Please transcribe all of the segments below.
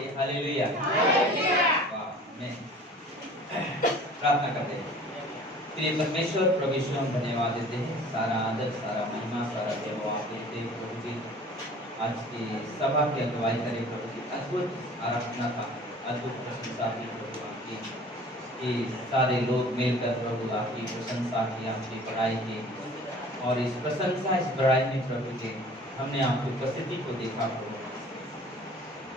चाहिए। हालेलुया। वाह, मैं प्रार्थना करते हैं। प्रिय परमेश्वर, प्रभु यीशु हम धन्यवाद देते हैं। सारा आदर, सारा महिमा, सारा देव आप देते हैं प्रभु जी। आज की सभा की अगुवाई करें प्रभु जी। अद्भुत आराधना था, अद्भुत प्रशंसा की प्रभु आपकी, कि सारे लोग मिलकर प्रभु आपकी प्रशंसा की, आपकी बड़ाई की, और इस प्रशंसा, इस बड़ाई में प्रभु जी हमने आपकी उपस्थिति को देखा प्रभु,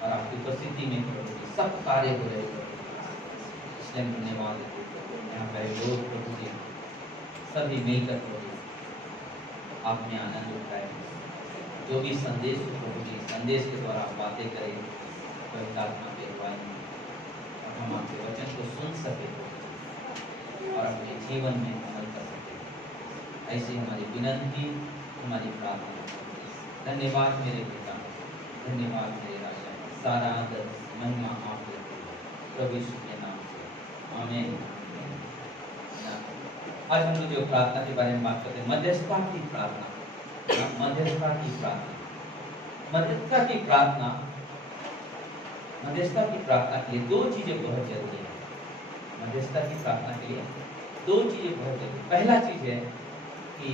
और आपकी उपस्थिति में प्रभु जी सब कार्य हो रहे प्रभु, इसलिए हम धन्यवाद देते हैं प्रभु। यहाँ पर लोग प्रभु जी सभी मिलकर प्रभु आपने आनंद उठाए। जो भी संदेश हो प्रभु जी, संदेश के द्वारा आप बातें करें पवित्र आत्मा के अगुवाई में, और हम आपके वचन को सुन सके और अपने जीवन में अमल कर सके। ऐसी हमारी विनंती, हमारी प्रार्थना। धन्यवाद मेरे पिता, धन्यवाद मेरे राजा। सारा आदर महिमा आप देते हैं प्रभु यीशु के नाम से, आमीन। आज हम लोग जो प्रार्थना के बारे में बात करते हैं, मध्यस्थता की प्रार्थना। मध्यस्थता की प्रार्थना, मध्यस्थता की प्रार्थना, मध्यस्थता की प्रार्थना के लिए दो चीजें बहुत जरूरी है। मध्यस्थता की प्रार्थना के लिए दो चीजें बहुत जरूरी। पहला चीज है कि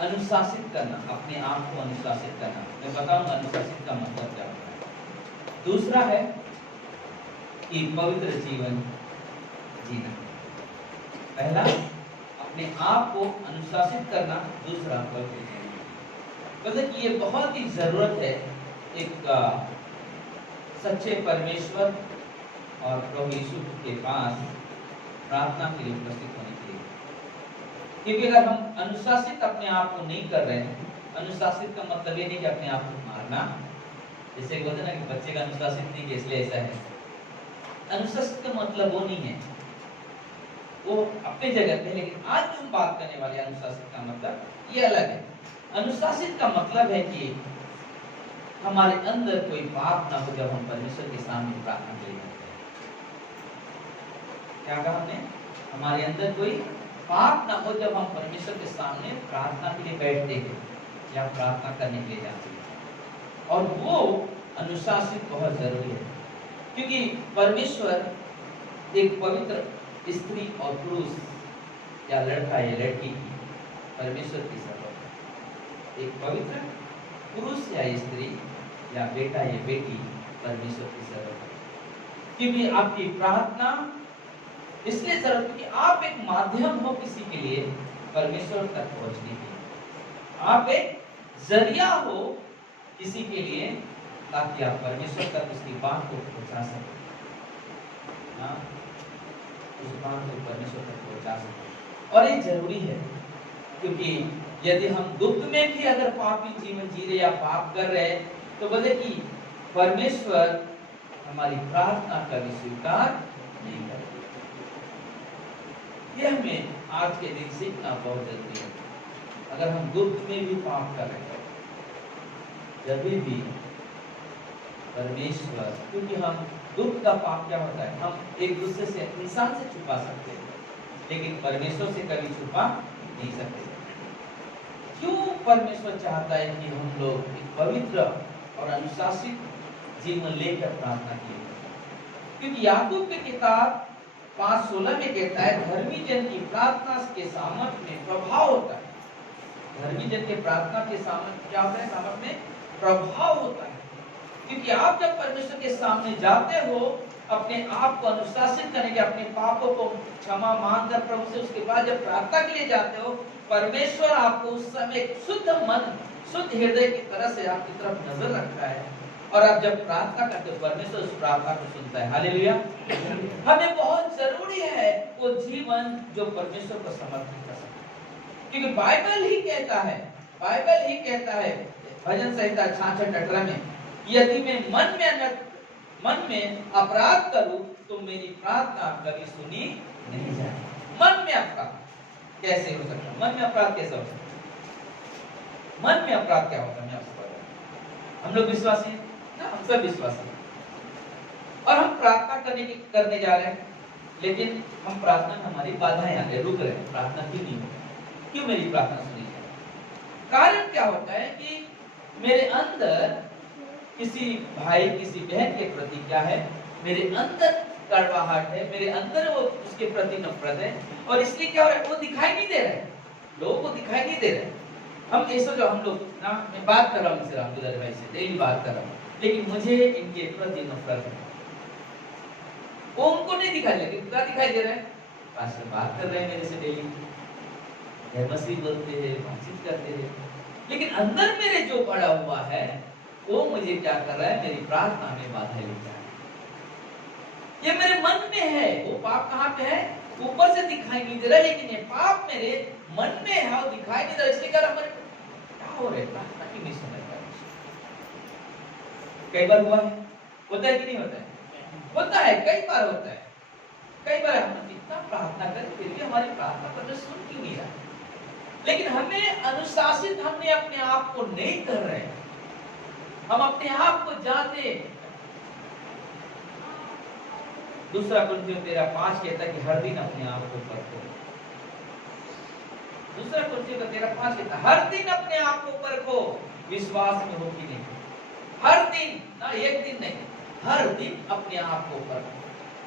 अनुशासित करना, अपने आप को अनुशासित करना। मैं बताऊंगा अनुशासित का मतलब क्या होता है। दूसरा है कि पवित्र जीवन जीना। पहला अपने आप को अनुशासित करना, दूसरा पवित्र जीवन। मतलब कि ये बहुत ही जरूरत है एक सच्चे परमेश्वर और प्रभु यीशु के पास प्रार्थना के लिए उपस्थित होने के लिए। क्योंकि अगर हम अनुशासित अपने आप को नहीं कर रहे हैं, अनुशासित का मतलब ये नहीं कि अपने आप को मारना, जैसे बोलते ना कि बच्चे का अनुशासित नहीं है इसलिए ऐसा है। अनुशासित का मतलब वो नहीं है, वो अपनी जगह पे। लेकिन आज हम बात करने वाले अनुशासित का मतलब ये अलग है। अनुशासित का मतलब है कि हमारे अंदर कोई पाप ना हो जब हम परमेश्वर के सामने प्रार्थना के लिए करते हैं। क्या कहा हमने? हमारे अंदर कोई पाप ना हो जब हम परमेश्वर के सामने प्रार्थना के लिए बैठते हैं या प्रार्थना करने के लिए जाते हैं। और वो अनुशासित बहुत जरूरी है, क्योंकि परमेश्वर एक पवित्र स्त्री और पुरुष या लड़का या लड़की की, परमेश्वर की जरूरत। एक पवित्र पुरुष या स्त्री या बेटा या बेटी परमेश्वर की जरूरत है। क्योंकि आपकी प्रार्थना इसलिए जरूरत है कि आप एक माध्यम हो किसी के लिए परमेश्वर तक पहुंचने के। आप एक जरिया हो किसी के लिए, ताकि आप परमेश्वर तक उसकी बात को पहुंचा सकें। उस बात को परमेश्वर तक पहुंचा सकें। और ये जरूरी है, क्योंकि यदि हम गुप्त में भी अगर पापी जीवन जी रहे या पाप कर रहे हैं, तो बोले कि परमेश्वर हमारी प्रार्थना कभी स्वीकार नहीं करेगा। ये हमें आज के दिन सीखना बहुत जरूरी है। अगर हम गुप्त में भी पाप कर रहे हैं, जब भी परमेश्वर, क्योंकि हम गुप्त का पाप क्या होता है, हम एक दूसरे से, इंसान से छुपा सकते हैं, लेकिन परमेश्वर से कभी छुपा नहीं सकते। क्यों परमेश्वर चाहता है कि हम लोग एक पवित्र और अनुशासित जीवन लेकर प्रार्थना किए? क्योंकि याकूब की किताब 5:16 में कहता है, धर्मी जन की प्रार्थना के सामर्थ में प्रभाव होता है। धर्मी जन के प्रार्थना के सामर्थ क्या होता है? सामर्थ में प्रभाव होता है। क्योंकि आप जब परमेश्वर के सामने जाते हो, अपने आप को अनुशासित करने के, अपने पापों को क्षमा मांगकर प्रभु से, उसके बाद जब प्रार्थना के लिए जाते हो, परमेश्वर आपको उस समय शुद्ध मन, शुद्ध हृदय की तरह से आपकी तरफ नजर रखता है, और आप जब प्रार्थना करते हो, परमेश्वर उस प्रार्थना को सुनता है। हालेलुया। हमें बहुत जरूरी है वो जीवन जो परमेश्वर को समर्पित कर सके, क्योंकि बाइबल ही कहता है, बाइबल ही कहता है भजन संहिता 66:18 में, यदि मैं मन में अपराध करूं तो मेरी प्रार्थना कभी सुनी नहीं जाए। मन में अपराध कैसे हो सकता? मन में अपराध कैसे हो सकता? मन में अपराध क्या होता है? मैं आपको बता रहा हूं। हम लोग विश्वासी हैं ना, हम सब विश्वासी हैं, और हम प्रार्थना करने जा रहे हैं, लेकिन हम प्रार्थना में हमारी बाधाएं आ रही, रुक रहे हैं। प्रार्थना क्यों नहीं हो? क्यों मेरी प्रार्थना सुनी जाए? कारण क्या होता है कि मेरे अंदर किसी भाई किसी बहन के प्रति क्या है, मेरे अंदर कड़वाहट है, मेरे अंदर वो उसके प्रति नफरत है, और इसलिए क्या हो रहा है, वो दिखाई नहीं दे रहा है, लोगों को दिखाई नहीं दे रहा है। हम ऐसा जो हम लोग ना, मैं बात कर रहा हूँ इनसे, रामदुलारी भाई से डेली बात कर रहा हूँ, लेकिन मुझे इनके प्रति नफरत है। वो उनको नहीं दिखाई, लेकिन क्या दिखाई दे रहा है, पास्टर बात कर रहे हैं मेरे से डेली, मसीह बोलते हैं, बातचीत करते हैं, लेकिन अंदर मेरे जो पड़ा हुआ है वो मुझे क्या कर रहा है, मेरी प्रार्थना में बाधा लेकर है। ये मेरे मन में है, वो पाप कहाँ पे है, ऊपर से दिखाई नहीं दे रहा, लेकिन ये पाप मेरे मन में है और दिखाई नहीं दे रहा, इसलिए क्या हो रहा है, प्रार्थना की नहीं समझ पा रही। कई बार हुआ है, होता है कि नहीं होता है, होता है, कई बार होता है। कई बार हम इतना प्रार्थना करें फिर भी हमारी प्रार्थना परमेश्वर सुन क्यों नहीं रहा, लेकिन हमें अनुशासित हमने अपने आप को नहीं कर रहे, हम अपने आप को जाते। दूसरा कुरिन्थियों 13:5 कहता है कि हर दिन अपने आप को परखो। दूसरा कुरिन्थियों 13:5 कहता है हर दिन अपने आप को परखो, विश्वास में हो कि नहीं। हर दिन ना, एक दिन नहीं, हर दिन अपने आप को परखो,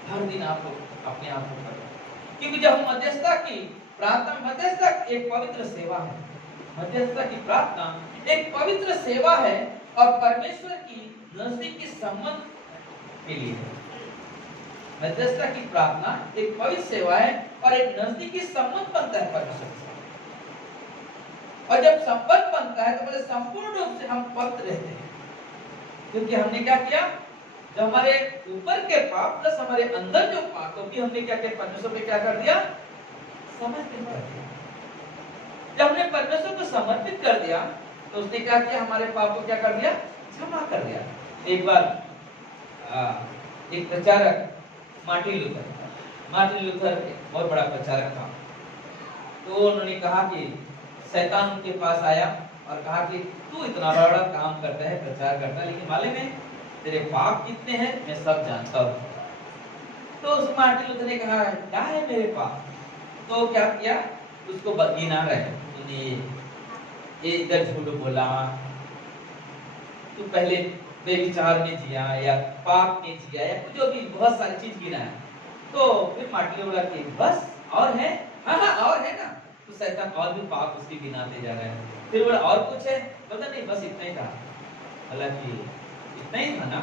हर दिन आपको अपने आप को परखो। क्योंकि जब हम मध्यस्थता की प्रार्थना, मध्यस्थता एक पवित्र सेवा है, मध्यस्थता की प्रार्थना एक पवित्र सेवा है और परमेश्वर की नजदीकी संबंध के लिए है। मध्यस्थता की प्रार्थना एक पवित्र सेवा है और एक नजदीकी संबंध बनता है परमेश्वर के साथ, और जब संबंध बनता है तो बोले संपूर्ण रूप से हम पवित्र रहते हैं, क्योंकि हमने क्या किया, जब हमारे ऊपर के पाप प्लस हमारे अंदर जो पाप को भी हमने क्या किया, परमेश्वर पे क्या कर दिया, समर्पित कर दिया। जब हमने परमेश्वर को समर्पित कर दिया तो उसने क्या किया, हमारे पाप को क्या कर दिया, क्षमा कर दिया। एक बार एक प्रचारक मार्टिन लूथर एक बहुत बड़ा प्रचारक था, तो उन्होंने कहा कि शैतान उनके पास आया और कहा कि तू इतना बड़ा काम करता है, प्रचार करता है, लेकिन मालूम है तेरे पाप कितने हैं, मैं सब जानता हूँ। तो उस मार्टिन लूथर ने कहा क्या है मेरे पाप, तो क्या किया, उसको गिना रहे, तूने ये इधर झूठ बोला, तू पहले बेविचार में जिया या पाप में जिया या कुछ जो भी बहुत सारी चीज गिना है। तो फिर मार्टिन बोला कि बस और है, हाँ और है ना, तो शैतान और भी पाप उसके गिनाते जा रहा है। फिर बोला और कुछ है, बोला नहीं बस इतना ही था। हालांकि इतना ही था ना,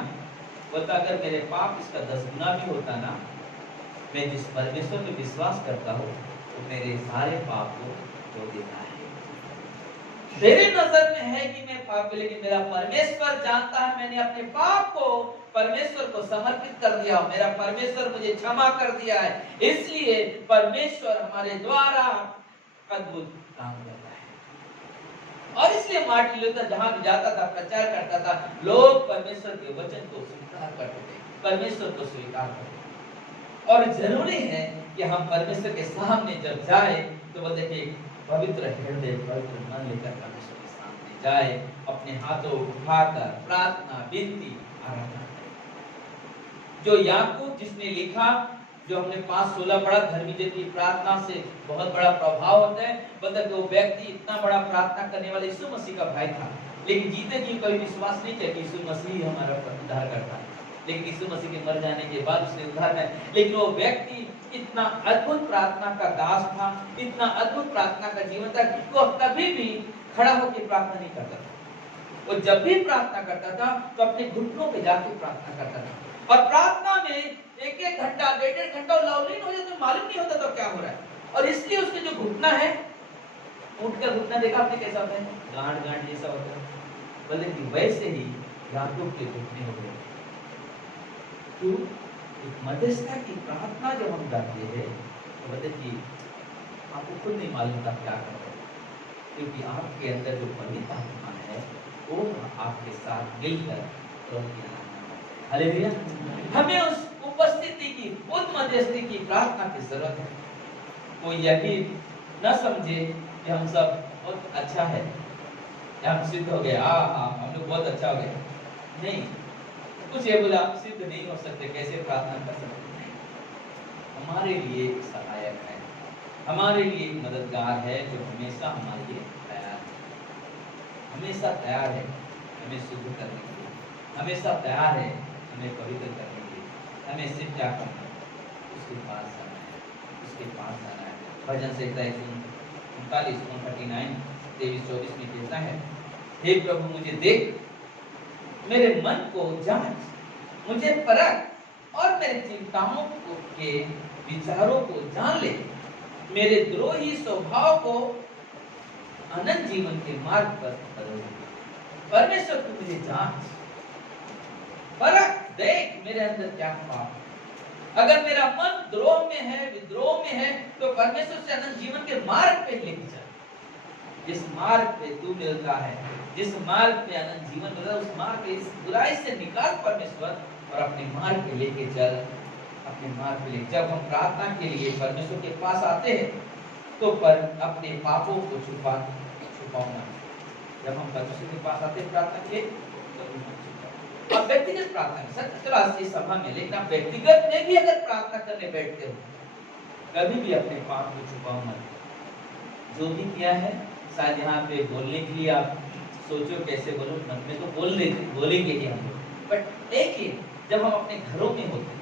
बोलता अगर मेरे पाप इसका 10 गुना भी होता ना, मैं जिस परमेश्वर में विश्वास करता हूँ तो मेरे सारे पाप को धो देता है। तेरे नजर में है कि मैं पाप, लेकिन मेरा परमेश्वर जानता है मैंने अपने पाप को परमेश्वर को समर्पित कर दिया, मेरा परमेश्वर मुझे क्षमा कर दिया है, इसलिए परमेश्वर हमारे द्वारा अद्भुत काम करता है। और इसलिए मार्टिन लूथर जहां भी जाता था, प्रचार करता था, लोग परमेश्वर के वचन को स्वीकार करते थे, परमेश्वर को स्वीकार करते। और जरूरी है कि हम परमेश्वर के सामने जब जाए तो वो देखिए पवित्र हृदय, पवित्र मन लेकर परमेश्वर के सामने जाए, अपने हाथों उठाकर प्रार्थना, विनती, आराधना करें। जो याकूब जिसने लिखा, जो हमने 5:16 पढ़ा, धर्मी जन की प्रार्थना से बहुत बड़ा प्रभाव होता है। मतलब वो व्यक्ति इतना बड़ा प्रार्थना करने वाला यीशु मसीह का भाई था, लेकिन जीते जी कोई विश्वास नहीं किया कि यीशु मसीह हमारा उद्धार करता है, लेकिन यीशु मसीह के मर जाने के बाद उसने उद्धार है। लेकिन वो व्यक्ति इतना अद्भुत प्रार्थना का दास था, इतना अद्भुत प्रार्थना का जीवन था, वो कभी भी खड़ा होकर प्रार्थना नहीं करता था। वो जब भी प्रार्थना करता था तो अपने घुटनों पे जाके प्रार्थना करता था, और प्रार्थना में 1-1 घंटा, 1.5 घंटा लाउलीन हो जाए तो मालूम नहीं होता तो क्या हो रहा है। और इसलिए उसके जो घुटना है, ऊँट का घुटना देखा आपने कैसा होता है, गांठ जैसा होता है, बोले कि वैसे ही याकूब के घुटने हो गए। क्यों? मध्यस्थता की प्रार्थना जब हम करते हैं तो बोलते कि आपको खुद नहीं मालूम था क्या करते, क्योंकि आपके अंदर जो पवित्र आत्मा है वो आपके साथ मिलकर हालेलुया। हमें उस उपस्थिति की, उस मध्यस्थी की प्रार्थना की जरूरत है। कोई यही न समझे कि हम सब बहुत अच्छा है, हम सिद्ध हो गए, हम लोग बहुत अच्छा हो गए, नहीं, कुछ ये बोला सिद्ध नहीं हो सकते, कैसे प्रार्थना कर सकते हैं। हमारे लिए सहायक है, हमारे लिए मददगार है, जो हमेशा हमारे लिए तैयार है, हमेशा तैयार है हमें शुद्ध करने के लिए, हमेशा तैयार है हमें पवित्र करने के लिए। हमें सिर्फ क्या करना है, उसके पास आना है, उसके पास आना है। भजन संहिता 139 39 23 24 में कहता है, हे प्रभु मुझे देख, मेरे मन को जांच, मुझे परख और मेरे चिंताओं के विचारों को जान ले, मेरे द्रोही स्वभाव को अनंत जीवन के मार्ग पर बदल दे। परमेश्वर तू मुझे जांच, परख, देख मेरे अंदर क्या पाप। अगर मेरा मन द्रोह में है, विद्रोह में है, तो परमेश्वर से अनंत जीवन के मार्ग पे लेके चल। जिस मार्ग पे तू मिलता है, जिस मार्ग पे अनंत जीवन मिलता है, उस मार्ग पे, इस बुराई से निकाल परमेश्वर और अपने मार्ग पे लेके चल, अपने मार्ग पे ले। जब हम प्रार्थना के लिए परमेश्वर के पास आते हैं तो पर अपने पापों को छुपाना। जब हम परमेश्वर के पास आते हैं प्रार्थना के लिए, तो आप व्यक्तिगत प्रार्थना सत्यराष्ट्रीय सभा में, लेकिन आप व्यक्तिगत में भी अगर प्रार्थना करने बैठते हो, कभी भी अपने पाप को छुपाओ मत। जो भी किया है, शायद यहाँ पे बोलने के लिए आप सोचो कैसे बोलो, मन में तो बोलेंगे ही हम लोग, बट लेकिन जब हम अपने घरों में होते हैं,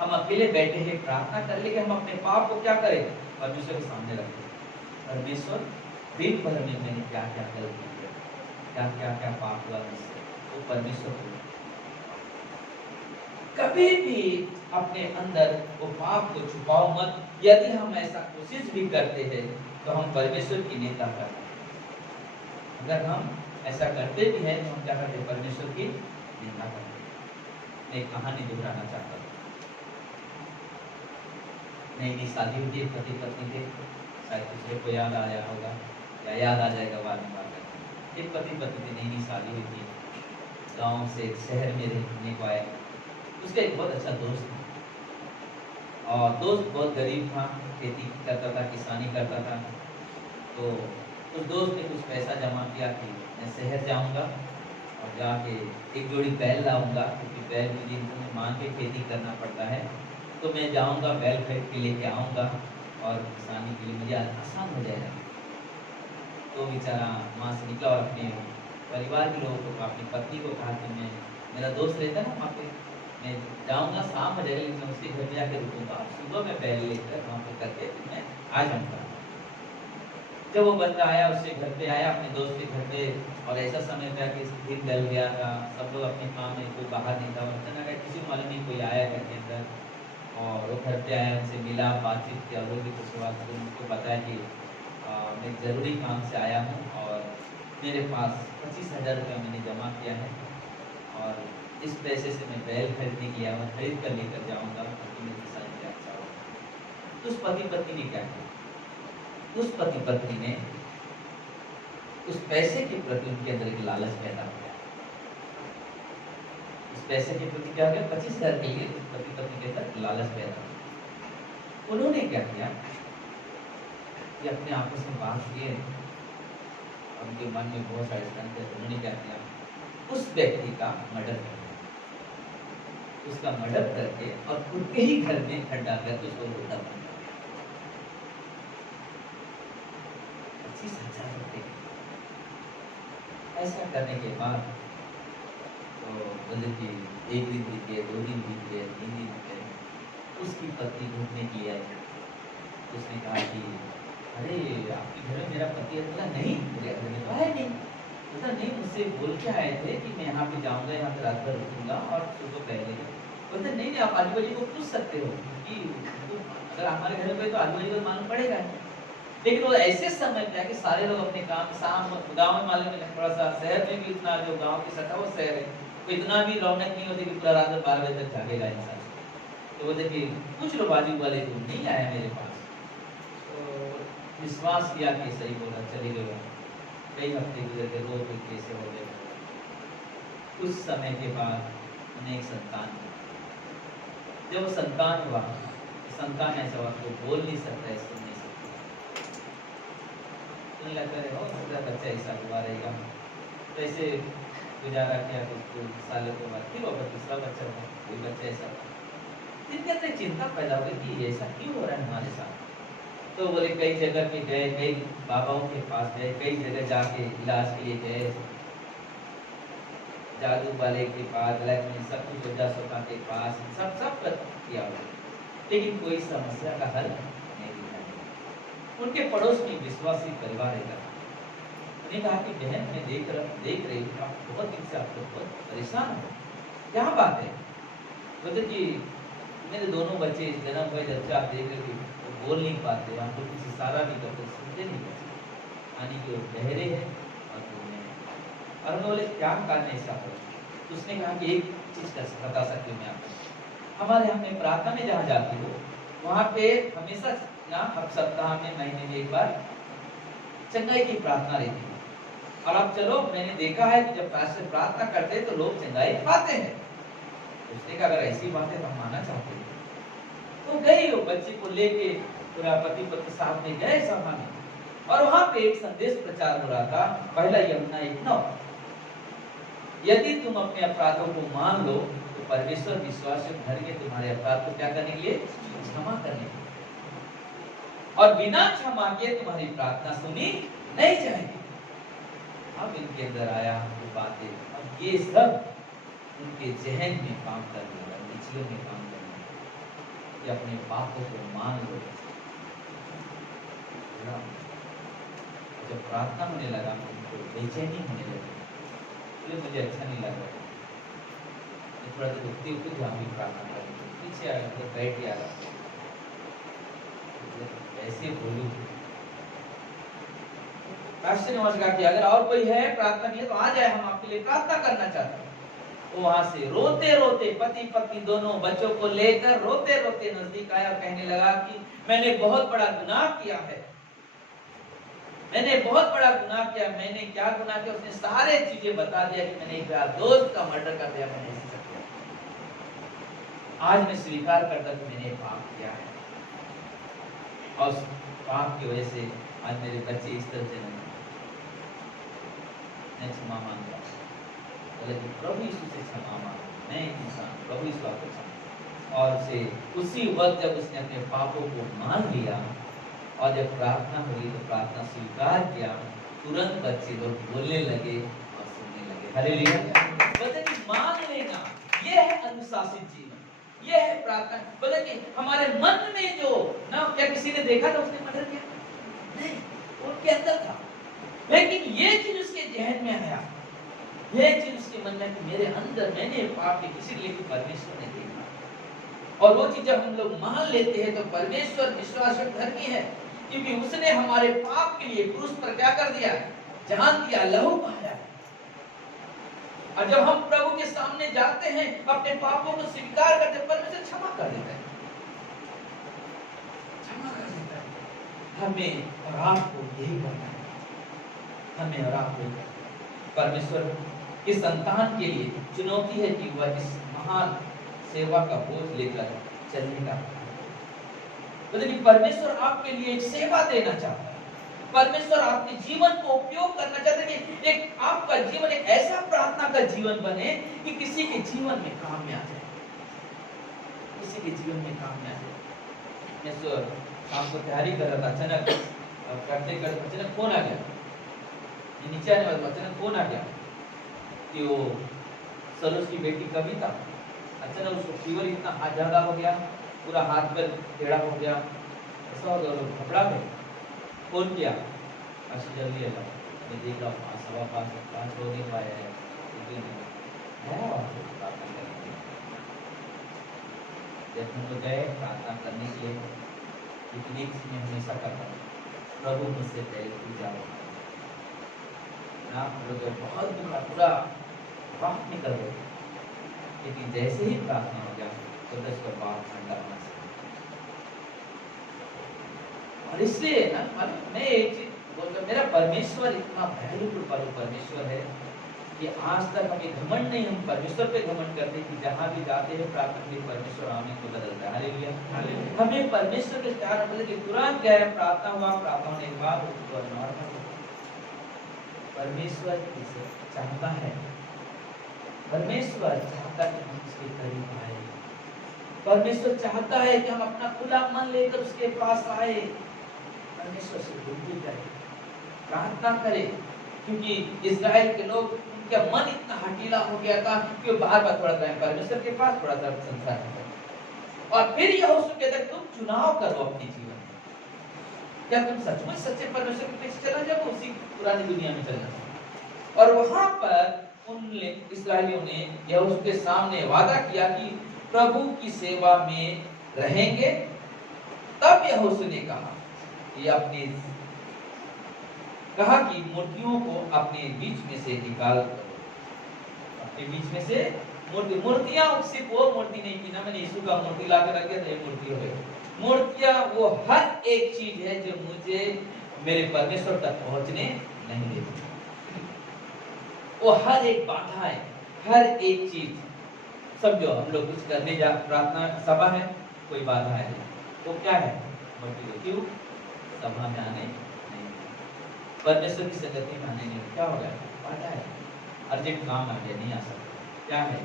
हम अकेले बैठे हैं, प्रार्थना कर ले कि हम अपने पाप को क्या करें, परमेश्वर के सामने रखें। परमेश्वर, दिन भर में मैंने क्या क्या गलती किया, क्या क्या पाप हुआ मुझसे, वो परमेश्वर को कभी भी अपने अंदर वो पाप को छुपाओ मत। यदि हम ऐसा कोशिश भी करते हैं तो हम परमेश्वर की निंदा करते हैं। अगर हम ऐसा करते भी हैं तो हम क्या करते हैं, परमेश्वर की निंदा करते हैं। मैं एक कहानी दोहराना चाहता हूँ। नई शादी हुई थी, पति पत्नी थे, शायद दूसरे को याद आया होगा या याद आ जाएगा बाद में बात करते। एक पति पत्नी थी, नई शादी हुई थी, गाँव से शहर में रहने को आए। उसका एक बहुत अच्छा दोस्त था और दोस्त बहुत गरीब था, खेती करता था, किसानी करता था। तो उस दोस्त ने कुछ पैसा जमा किया कि मैं शहर जाऊंगा और जाके एक जोड़ी बैल लाऊंगा, क्योंकि बैल मुझे इनको मांग के खेती करना पड़ता है। तो मैं जाऊंगा, बैल खरीद के लेके आऊँगा और किसानी के लिए मुझे आसान हो जाएगा। तो बेचारा वहाँ से निकला और अपने परिवार के लोगों को, अपनी पत्नी को कहा कि मैं, मेरा दोस्त रहता है ना वहाँ पे, मैं जाऊँगा, शाम हो जाएगा, लेकिन मैं उसके घर में जाकर रुकूंगा, सुबह में बैल लेकर वहाँ पे करके मैं आ जाऊँगा। जब वो बंदा आया, उससे घर पे आया, अपने दोस्त के घर पे, और ऐसा समय था कि दिन डल गया था, सब लोग अपने काम में, कोई बाहर नहीं था, अचानक किसी को मालूम नहीं कोई आया घर के अंदर, और वो घर पे आया, उनसे मिला, बातचीत किया, लोग भी कुछ हुआ, तो उनको बताया कि मैं ज़रूरी काम से आया हूँ और मेरे पास 25,000 रुपया मैंने जमा किया है और इस पैसे से मैं बैल खरीदने के लिए आया, खरीद कर लेकर जाऊँगा ताकि मेरे किसान के अच्छा हो। तो उस पति पत्नी ने क्या किया, उस पति पत्नी ने उस पैसे के प्रति उनके अंदर एक लालच पैदा हो गया। उस पैसे के प्रति क्या हो गया, 25,000 के लिए उस पति पत्नी के अंदर लालच पैदा हो गया। उन्होंने क्या किया कि अपने आपस में बात किए, उनके मन में बहुत सारे संदेह थे। उन्होंने क्या किया, उस व्यक्ति का मर्डर कर दिया, उसका मर्डर करके और खुद के ही घर में खड्डा करके उसको दफन कर दिया। 25,000 रुपये। ऐसा करने के बाद तो बोले कि एक दिन बीत गए, 2 दिन बीत गए, 3 दिन बीत गए। उसकी पत्नी ढूंढने के लिए आई। उसने कहा कि अरे आपके घर में मेरा पति है। बोला नहीं, मेरे घर में तो है नहीं। बोला नहीं, मुझसे बोल के आए थे कि मैं यहाँ पे जाऊँगा, यहाँ पे रात भर रुकूंगा और सुबह पहले। बोलते नहीं नहीं, आप आजू बाजू को पूछ सकते हो कि अगर हमारे घर में तो आजू बाजू को मालूम पड़ेगा। लेकिन वो ऐसे समय पे है कि सारे लोग अपने काम, शाम गाँव में मालूम है, थोड़ा सा शहर में भी इतना जो गाँव की सतह वो शहर है, तो इतना भी रौनक नहीं होती कि पूरा रात 12 बजे तक जागेगा इंसान। तो वो देखिए कुछ लोग बाजू वाले को नहीं आया मेरे पास, विश्वास किया कि सही बोला, चले गए। कई हफ्ते गुजर गए, रोज कैसे हो गए। कुछ समय के बाद उन्हें एक संतान हुआ। जब वो संतान हुआ, संतान ऐसा हुआ वो बोल नहीं सकता, सुन नहीं सकता। उन्हें लगता है हो सकता बच्चा ऐसा हुआ रहेगा, तो ऐसे गुजारा किया। कुछ सालों के बाद फिर वो दूसरा बच्चा हुआ, कोई बच्चा ऐसा हुआ। जिनके अंदर चिंता पैदा हो गई कि ऐसा क्यों हो रहा है हमारे साथ। तो बोले कई जगह पे गए, कई बाबाओं के पास गए, कई जगह जाके इलाज के लिए गए। जादू वाले के पास, ब्लैक में सब कुछ सोता के पास सब किया हुआ, लेकिन कोई समस्या का हल नहीं दिखाया। उनके पड़ोस में विश्वासी परिवार रहता था। उन्हें कहा कि बहन मैं देख रही हूँ आप बहुत दिन से आप लोग बहुत परेशान हो, क्या बात है? बोलते कि मेरे दोनों बच्चे जन्म हुए जब से आप देख रहे हो वो बोल नहीं पाते, हम लोग कुछ इशारा नहीं करते, सुनते नहीं करते, यानी कि वो बहरे हैं और बोलने हैं। और मैं बोले क्या कारण ऐसा हो? तो उसने कहा कि एक चीज बता सकती हूँ मैं आपको, हमारे यहाँ में प्रार्थना में जहाँ जाती हो वहाँ पे हमेशा ना हर सप्ताह में महीने में एक बार चंगाई की प्रार्थना रहती है। और आप चलो, मैंने देखा है कि जब पास्टर प्रार्थना करते हैं तो लोग चंगाई पाते हैं। उसने कहा अगर ऐसी बात है तो हम मानना चाहते हैं। तो गई वो बच्चे को लेके पूरा पति पत्नी साथ में गए सामान्य, और वहां पे एक संदेश प्रचार हो रहा था, पहला यूहन्ना 1:9, यदि तुम अपने अपराधों को मान लो तो परमेश्वर विश्वास घर में तुम्हारे अपराध को क्या करने के लिए? क्षमा करने के लिए, और बिना क्षमा के तुम्हारी प्रार्थना सुनी नहीं जाएगी। अब इनके अंदर आया वो बातें, अब ये सब उनके जहन में काम करने लगा, निचलों में काम करने लगा कि अपने पापों को मान लो। जब प्रार्थना होने लगा उनको बेचैनी होने लगी, तो मुझे अच्छा नहीं लग रहा, थोड़ा देर रुकते हुए जहाँ भी प्रार्थना करें पीछे आया, मतलब बैठ गया, ऐसे बोलूं पास्टर ने कहा कि अगर और कोई है प्रार्थना नहीं है तो आ जाए, हम आपके लिए प्रार्थना करना चाहते हैं। वो वहां से रोते रोते पति पत्नी दोनों बच्चों को लेकर रोते रोते नजदीक आया और कहने लगा कि मैंने बहुत बड़ा गुनाह किया है, मैंने बहुत बड़ा गुनाह किया। मैंने क्या गुनाह किया? उसने सारे चीजें बता दिया कि मैंने एक दोस्त का मर्डर कर दिया, मैंने ऐसे किया, आज मैं स्वीकार करता कि मैंने पाप किया है, और पाप की वजह से आज मेरे बच्चे इस तरह से मैं क्षमा मांगता हूं। बोले कि प्रभु यीशु से क्षमा मांगो, मैं इंसान प्रभु यीशु आपको क्षमा। और से उसी वक्त जब उसने अपने पापों को मान लिया और जब प्रार्थना हुई तो प्रार्थना स्वीकार किया, तुरंत बच्चे लोग बोलने लगे और सुनने लगे। हालेलुया। बोले कि मान लेना, ये है अनुशासित जीवन, ये है प्रार्थना। बोले कि हमारे मन में जो ना, क्या किसी ने देखा था उसने मर्डर किया? नहीं, उनके अंदर था, लेकिन ये चीज उसके जहन में आया, ये चीज उसके मन में कि मेरे अंदर मैंने पाप की, इसीलिए परमेश्वर ने देखा। और वो चीज जब हम लोग मान लेते हैं तो परमेश्वर विश्वासधर्मी है, क्योंकि उसने हमारे पाप के लिए क्रूस पर क्या कर दिया? जान दिया, लहू बहाया। और जब हम प्रभु के सामने जाते हैं, अपने पापों को स्वीकार करते हैं, परमेश्वर क्षमा कर देता है, क्षमा कर देता है। हमें और आपको यही करना है, हमें और आपको परमेश्वर की संतान के लिए चुनौती है कि वह इस महान सेवा का बोझ लेकर चलने का, मतलब कि परमेश्वर आपके लिए एक सेवा देना चाहता है, परमेश्वर आपके जीवन को उपयोग करना चाहता है कि एक आपका जीवन एक ऐसा प्रार्थना का जीवन बने कि किसी के जीवन में काम में आ जाए, किसी के जीवन में काम में आ जाए। मैं शाम को तैयारी कर रहा था, अचानक करते करते अचानक फोन आ गया, नीचे आने वाला अचानक फोन आ गया कि वो सरोज की बेटी कविता, अचानक उसको फीवर इतना ज्यादा हो गया, पूरा हाथ पर टेढ़ा हो गया, ऐसा हो गया, घबरा गए। फोन किया, अच्छा जल्दी आया, मैं देख रहा हूँ 5:15 हो नहीं पाया है, जब हम लोग गए प्रार्थना करने के लिए, लेकिन एक चीज मैं हमेशा करता हूँ, प्रभु मुझसे पहले तू जाओ ना, लोग बहुत पूरा बात निकल गए, लेकिन जैसे ही प्रार्थना हो गया तो 10 का बात ठंडा होना चाहिए। और इसलिए ना मैं एक चीज बोलता, मेरा परमेश्वर इतना वैल्यूफुल परमेश्वर है कि आज तक हमें घमंड नहीं, हम परमेश्वर पे घमंड करते कि जहाँ भी जाते हैं प्रार्थना के परमेश्वर आमीन को बदलता है। हालेलुया। हमें परमेश्वर के प्यार मतलब कि तुरंत गए प्रार्थना हुआ, प्रार्थना होने के बाद उसको नॉर्मल, परमेश्वर इसे चाहता है, परमेश्वर चाहता है कि हम उसके करीब आए, परमेश्वर चाहता है कि हम अपना खुला मन लेकर उसके पास आए, परमेश्वर से विनती करें, प्रार्थना करें, क्योंकि इस्राएल के लोग क्या मन इतना हठीला हो गया था कि वो बार-बार थोड़ा टाइम परमेश्वर के पास, थोड़ा सा संसार में। और फिर यहोशू कहता है तुम चुनाव करो अपने जीवन में। क्या तुम सचमुच सच्चे परमेश्वर के पीछे चलना चाहते हो, उसी पुरानी दुनिया में चलना चाहते हो? और वहां पर उन इस्राएलियों ने यहोशू के सामने वादा किया कि प्रभु की सेवा में रहेंगे। तब यहोशू ने कहा कि मूर्तियों को अपने बीच में से निकाल दो। अपने बीच में से मूर्तियां सिर्फ वो मूर्ति नहीं की ना, मैंने यीशु का मूर्ति ला कर रख दिया तो ये मूर्ति हो गई। मूर्तियां वो हर एक चीज है जो मुझे मेरे परमेश्वर तक पहुंचने नहीं देती। वो हर एक बाधा है, हर एक चीज। समझो हम लोग कुछ करने जा, प्रार्थना सभा है, कोई बाधा है, वो क्या है? मूर्ति। क्यों? सभा में आने नहीं, परमेश्वर की संगति में आने नहीं। क्या हो गया? बाधा है, अर्जेंट काम आ गया, नहीं आ सकता। क्या है?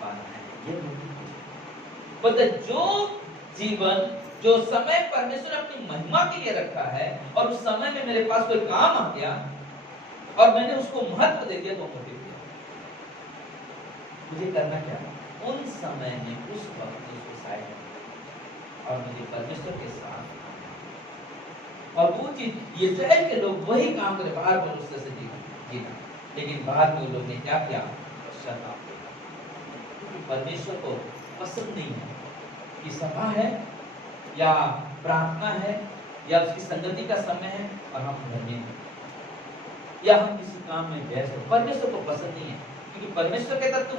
बाधा है। ये मतलब जो जीवन, जो समय परमेश्वर ने अपनी महिमा के लिए रखा है और उस समय में मेरे पास कोई काम आ गया और मैंने उसको महत्व दे दिया, तो मुझे करना क्या? उन समय में उस वक्त उसको साइड और मुझे परमेश्वर के साथ, और वो चीज इस्राएल के लोग वही काम करे, बाहर भरोसे से जीना, लेकिन बाद में लोग ने क्या किया? शर्म। परमेश्वर को पसंद नहीं है कि सभा है या प्रार्थना है या उसकी संगति का समय है और हम घर में या हम किसी काम में व्यस्त हो। परमेश्वर को पसंद नहीं है, क्योंकि परमेश्वर कहता तुम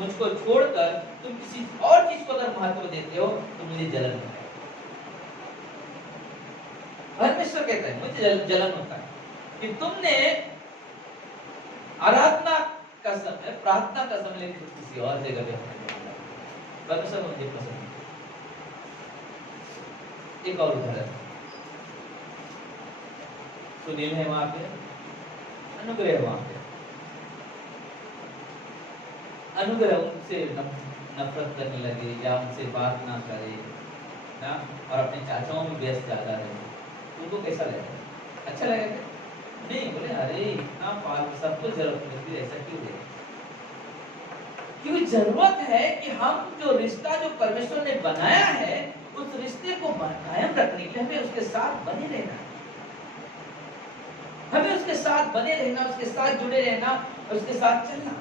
मुझको छोड़कर तुम किसी और चीज को अगर महत्व देते हो तो मुझे जलन होता है। परमेश्वर कहता है मुझे जलन होता है कि तुमने आराधना का समय, प्रार्थना का समय लेकर किसी और जगह पे परमेश्वर मुझे पसंद नहीं। एक और उदाहरण, सुनील है वहां पे, अनुग्रह वहां पे, अनुग्रह उनसे नफरत करने लगे या उनसे बात ना करे ना, और अपने चाचाओं में व्यस्त ज्यादा रहे, उनको कैसा लगेगा? अच्छा लगेगा? नहीं, बोले अरे इतना पाल सब कुछ जरूरत है, ऐसा क्यों है? क्योंकि जरूरत है कि हम जो रिश्ता जो परमेश्वर ने बनाया है उस रिश्ते को कायम रखने के लिए हमें उसके साथ बने रहना, हमें उसके साथ बने रहना, उसके साथ जुड़े रहना, उसके साथ चलना।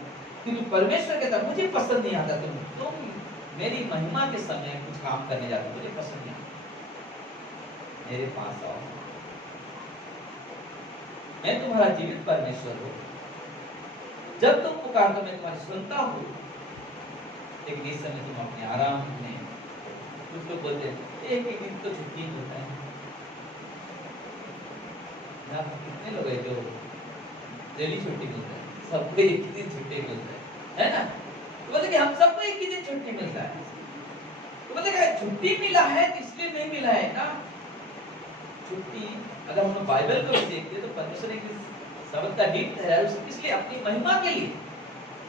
क्योंकि परमेश्वर कहता मुझे पसंद नहीं आता तुम मेरी महिमा के समय कुछ काम करने जाते, मुझे पसंद नहीं, मेरे पास आओ, मैं तुम्हारा जीवित परमेश्वर हूं, जब तुम पुकारते मैं तुम्हारी सुनता हूं। लेकिन इस समय तुम अपने आराम में, कुछ लोग बोलते हैं एक दिन तो छुट्टी होता है ना, कितने लोग हैं जो डेली छुट्टी मिलता है, सबको एक ही दिन छुट्टी मिलता है ना? तो बोलते कि हम सबको एक ही दिन छुट्टी मिलता है, तो बोलते कि छुट्टी मिला है तो इसलिए नहीं मिला है ना। छुट्टी अगर हम बाइबल को भी देखते तो परमेश्वर ने शब्द का दिन ठहराया इसलिए अपनी महिमा के लिए।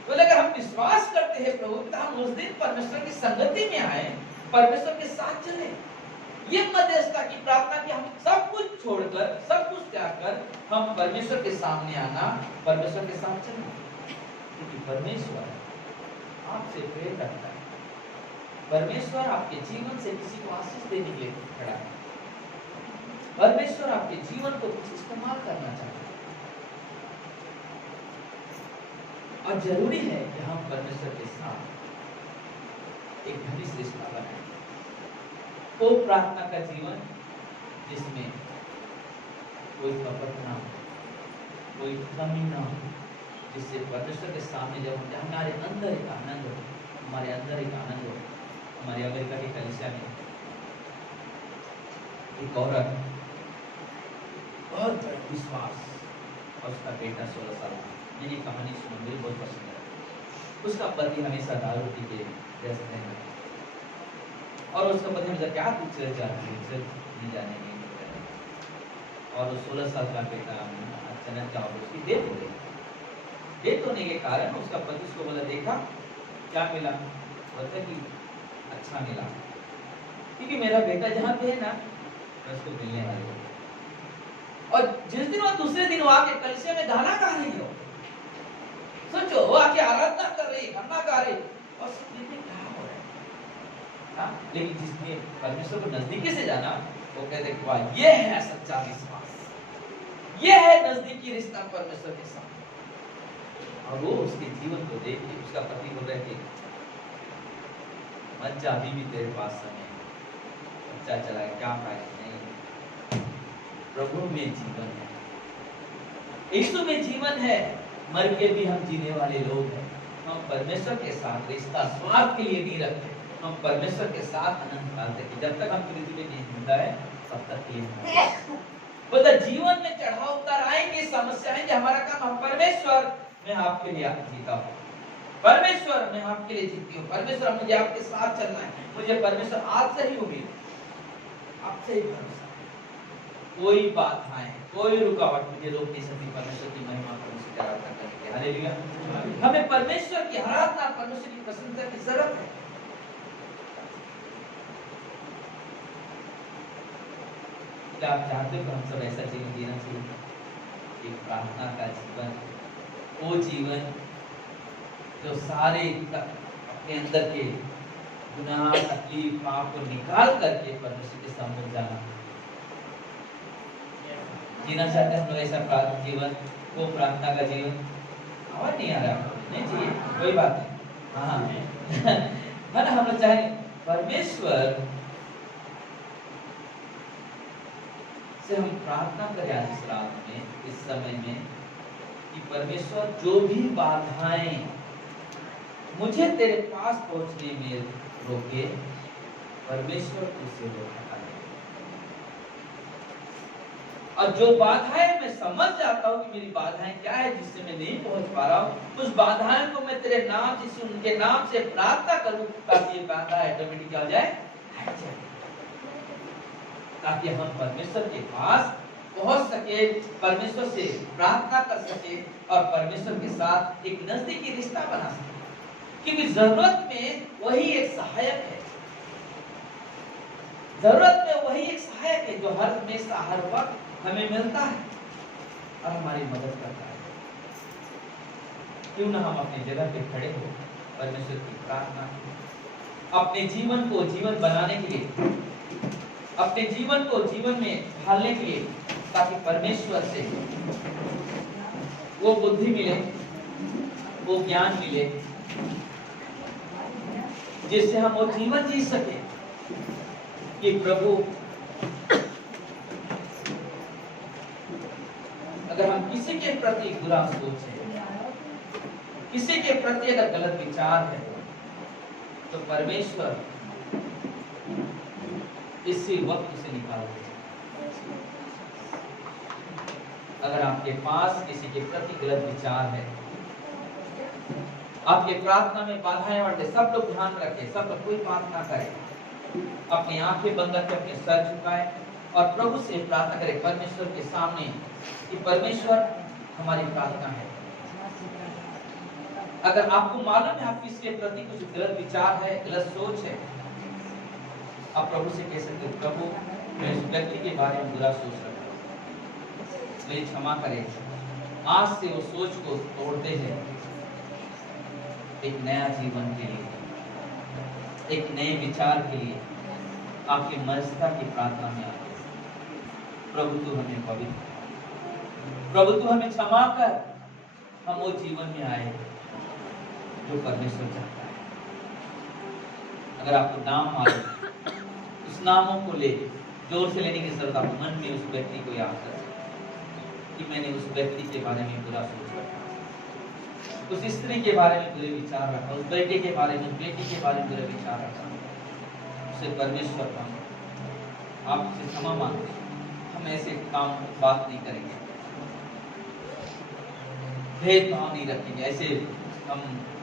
तो अगर हम विश्वास करते हैं प्रभु तो हम उस दिन परमेश्वर की संगति में आए, परमेश्वर के साथ चले। ये मध्यस्थता की प्रार्थना कि हम सब कुछ छोड़कर, सब कुछ त्याग कर हम परमेश्वर के सामने आना, परमेश्वर के साथ चलना, क्योंकि परमेश्वर आपसे प्रेम रखता है। परमेश्वर आपके जीवन से किसी को आशीष देने के लिए खड़ा है। परमेश्वर आपके जीवन को कुछ इस्तेमाल करना चाहता है, और जरूरी है कि हम परमेश्वर के साथ एक घनिष्ठ रिश्ता बनाएं। वो प्रार्थना का जीवन जिसमें कोई कपट ना हो, कोई कमी ना हो, जिससे परमेश्वर के सामने जब हमारे अंदर एक आनंद हो, हमारे अंदर एक आनंद हो। हमारे अमेरिका की कलीसिया में एक औरत बहुत विश्वास और उसका बेटा 16 साल का, मैंने कहानी सुनी, मुझे बहुत पसंद है। उसका पति हमेशा दारू पी के व्यस्त रहता है और उसका पति हमेशा क्या कुछ जाती है नहीं जाने नहीं, और 16 साल का बेटा अचानक क्या हो उसकी डेथ हो गई। डेथ होने के कारण उसका पति उसको बोला देखा क्या मिला, बोलता कि अच्छा मिला, क्योंकि मेरा बेटा जहाँ पे है ना मैं उसको मिलने वाली हूँ। और जिस दिन वो दूसरे दिन वो आके कलीसिया में गाना गा रही हो, सोचो वो आके आराधना कर रही, गाना गा रही और सब देखिए क्या हो रहा है। हाँ, लेकिन जिसने परमेश्वर को नजदीकी से जाना वो कहते कि वाह ये है सच्चा विश्वास, ये है नजदीकी रिश्ता परमेश्वर के साथ। और वो उसके जीवन को देख के उसका पति बोल रहे थे मत जा, अभी भी तेरे पास समय है, बच्चा चला गया क्या फायदा। नहीं, प्रभु में जीवन है, यीशु में जीवन है, मर के भी हम जीने वाले लोग हैं। हम परमेश्वर के साथ रिश्ता स्वार्थ के लिए नहीं रखते, हम परमेश्वर के साथ आनंद पाते हैं। जब तक हम पृथ्वी में जिंदा है तब तक ये बोलता जीवन में चढ़ाव उतार आएंगे, समस्याएं, हमारा काम हम परमेश्वर मैं आपके लिए जीता हूँ, परमेश्वर मैं आपके लिए जीती हूँ, परमेश्वर मुझे आपके साथ चलना है, मुझे परमेश्वर आज से ही उम्मीद, आपसे ही भरोसा, कोई बाधाएं कोई रुकावट मुझे रोक नहीं सकती परमेश्वर की महिमा परमेश्वर की आराधना करने की। हालेलुया। हमें परमेश्वर की आराधना परमेश्वर की प्रशंसा की जरूरत है। क्या आप चाहते हो कि हम सब ऐसा जीवन जीना चाहिए, एक प्रार्थना का जीवन, वो जीवन जो सारे अपने अंदर के गुनाह तकलीफ पाप को निकाल करके परमेश्वर के सामने जाना जीना चाहते हैं हम लोग ऐसा प्रार्थना जीवन, वो प्रार्थना का जीवन। आवाज नहीं आ रहा है, नहीं चाहिए कोई बात नहीं। हाँ है ना, हम लोग चाहे परमेश्वर से हम प्रार्थना करें आज इस रात में, इस समय में, कि परमेश्वर जो भी बाधाएं मुझे तेरे पास पहुंचने में रोके, परमेश्वर उसे रोका। और जो बाधाएं मैं समझ जाता हूँ कि मेरी बाधाएं क्या है जिससे मैं नहीं पहुंच पा रहा हूँ, उस बाधाएं को मैं तेरे नाम से, उनके नाम से प्रार्थना करूँ ताकि ये बाधा ऑटोमेटिक क्या हो जाए, हट जाए, ताकि हम परमेश्वर के पास पहुंच सके, परमेश्वर से प्रार्थना कर सके और परमेश्वर के साथ एक नजदीकी रिश्ता बना सके। क्योंकि जरूरत में वही एक सहायक है, जरूरत में वही एक सहायक है जो हर हमेशा हर वक्त हमें मिलता है और हमारी मदद करता है। क्यों ना हम अपनी जगह पे खड़े हो परमेश्वर की प्रार्थना, अपने जीवन को जीवन बनाने के लिए, अपने जीवन को जीवन में ढालने के लिए, ताकि परमेश्वर से वो बुद्धि मिले, वो ज्ञान मिले, जिससे हम वो जीवन जी सके कि प्रभु अगर हम किसी के प्रति बुरा सोचें, किसी के प्रति अगर गलत विचार है, तो परमेश्वर इसी वक्त उसे निकाल दे। अगर आपके पास किसी के प्रति गलत विचार है, आपके प्रार्थना में बाधाएं बढ़ते, सब लोग ध्यान रखें, सब लोग कोई बात ना करे, अपनी आंखें बंद करके अपने सर झुकाएं और प्रभु से प्रार्थना करें परमेश्वर के सामने कि परमेश्वर हमारी प्रार्थना है। अगर आपको मालूम है आप किसके प्रति कुछ गलत विचार है, गलत सोच है, आप प्रभु से कह सकते हो प्रभु मैं इस व्यक्ति के बारे में बुरा सोच रहा हूं, मुझे क्षमा करें। आज से वो सोच को तोड़ते हैं एक नया जीवन के लिए, एक नए विचार के लिए, आपकी मर्यादा की प्रार्थना में आते हैं। प्रभु तू हमें पवित्र, प्रभु तू हमें क्षमा कर, हम वो जीवन में आए जो परमेश्वर चाहता है। अगर आपको नाम मालूम, उस नामों को ले, जोर से लेने की जरूरत, आप मन में उस व्यक्ति को याद कर कि मैंने उस व्यक्ति के बारे में बुरा सोच रखा, उस स्त्री के बारे में बुरे विचार रखा, उस बेटे के बारे में, बेटी के बारे में बुरे विचार रखा, उसे परमेश्वर का आपसे क्षमा मांगते, हम ऐसे काम बात नहीं करेंगे, भेदभाव नहीं रखेंगे, ऐसे हम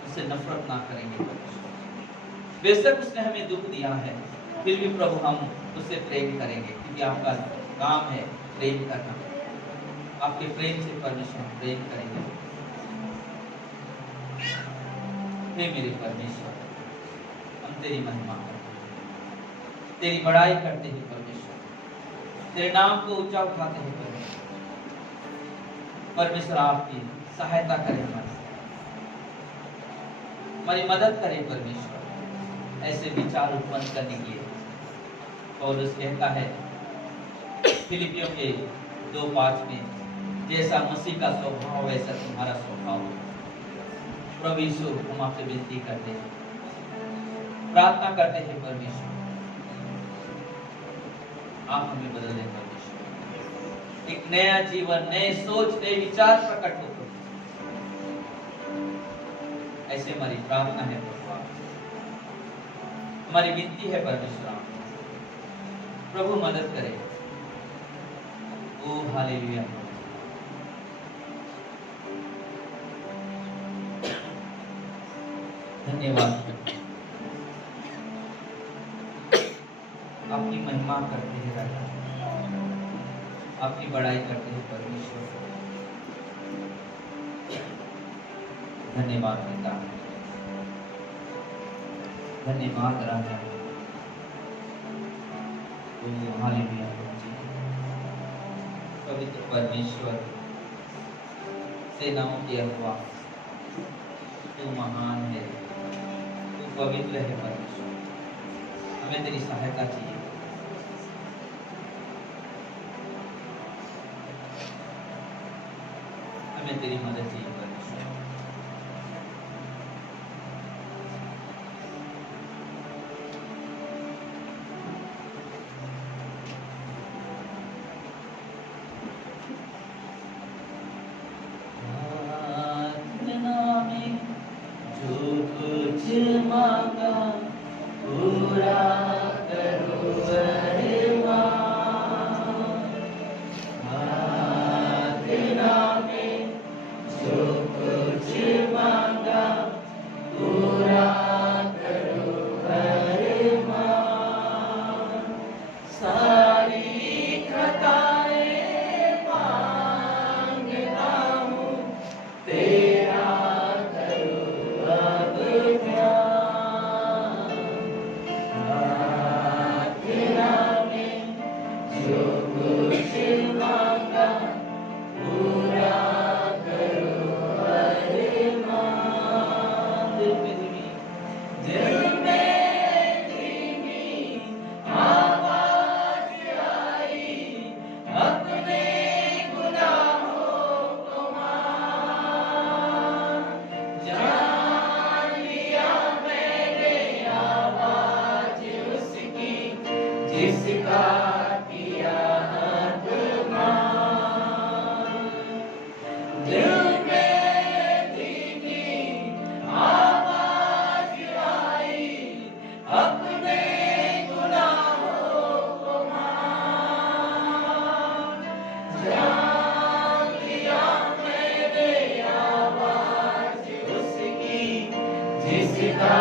उससे नफरत ना करेंगे। बेशक उसने हमें दुख दिया है, फिर भी प्रभु हम उससे प्रेम करेंगे, क्योंकि आपका काम है प्रेम करना। आपके प्रेम से परमेश्वर प्रेम करेंगे। हे मेरे परमेश्वर, हम तेरी महिमा करते हैं, तेरी बड़ाई करते हैं परमेश्वर, तेरे नाम को ऊंचा उठाते हैं परमेश्वर। परमेश्वर आपकी सहायता करें हमारे, हमारी मदद करे परमेश्वर ऐसे विचार उत्पन्न करने के लिए। पौलुस कहता है फिलिपियों के 2:5 में, जैसा मसीह का स्वभाव वैसा तुम्हारा स्वभाव हो। प्रभु यीशु, हम आपसे विनती करते हैं, प्रार्थना करते हैं परमेश्वर, आप हमें बदल दें परमेश्वर। एक नया जीवन, नए सोच, नए विचार प्रकट हो। ऐसे हमारी प्रार्थना है प्रभु, हमारी विनती है परमेश्वर, प्रभु मदद करे। ओ हालेलुया। धन्यवाद, आपकी महिमा करते हैं राजा, आपकी बड़ाई करते हैं परमेश्वर। धन्यवाद पिता, धन्यवाद राजा। ओ हालेलुया। पवित्र परमेश्वर, सेनाओं की यहोवा, तू महान है, तू पवित्र है परमेश्वर। हमें तेरी सहायता चाहिए। हमें तेरी मदद चाहिए परमेश्वर। प्रार्थना में जो कुछ मांगा पूरा करो अरमान। प्रार्थना में जो कुछ मांगा पूरा करो अरमान। सारी खताएं मांगता हूँ, तेरा करो अब ध्यान। प्रार्थना में जो कुछ मांगा पूरा करो अरमान। दिल में धीमी आवाज आई, अपने गुनाहों को मान। जान लिया मैंने आवाज उसकी, जिसका किया अपमान। दिल में धीमी आवाज आई, अपने गुनाहों को मान। जान लिया मैंने आवाज उसकी, जिसका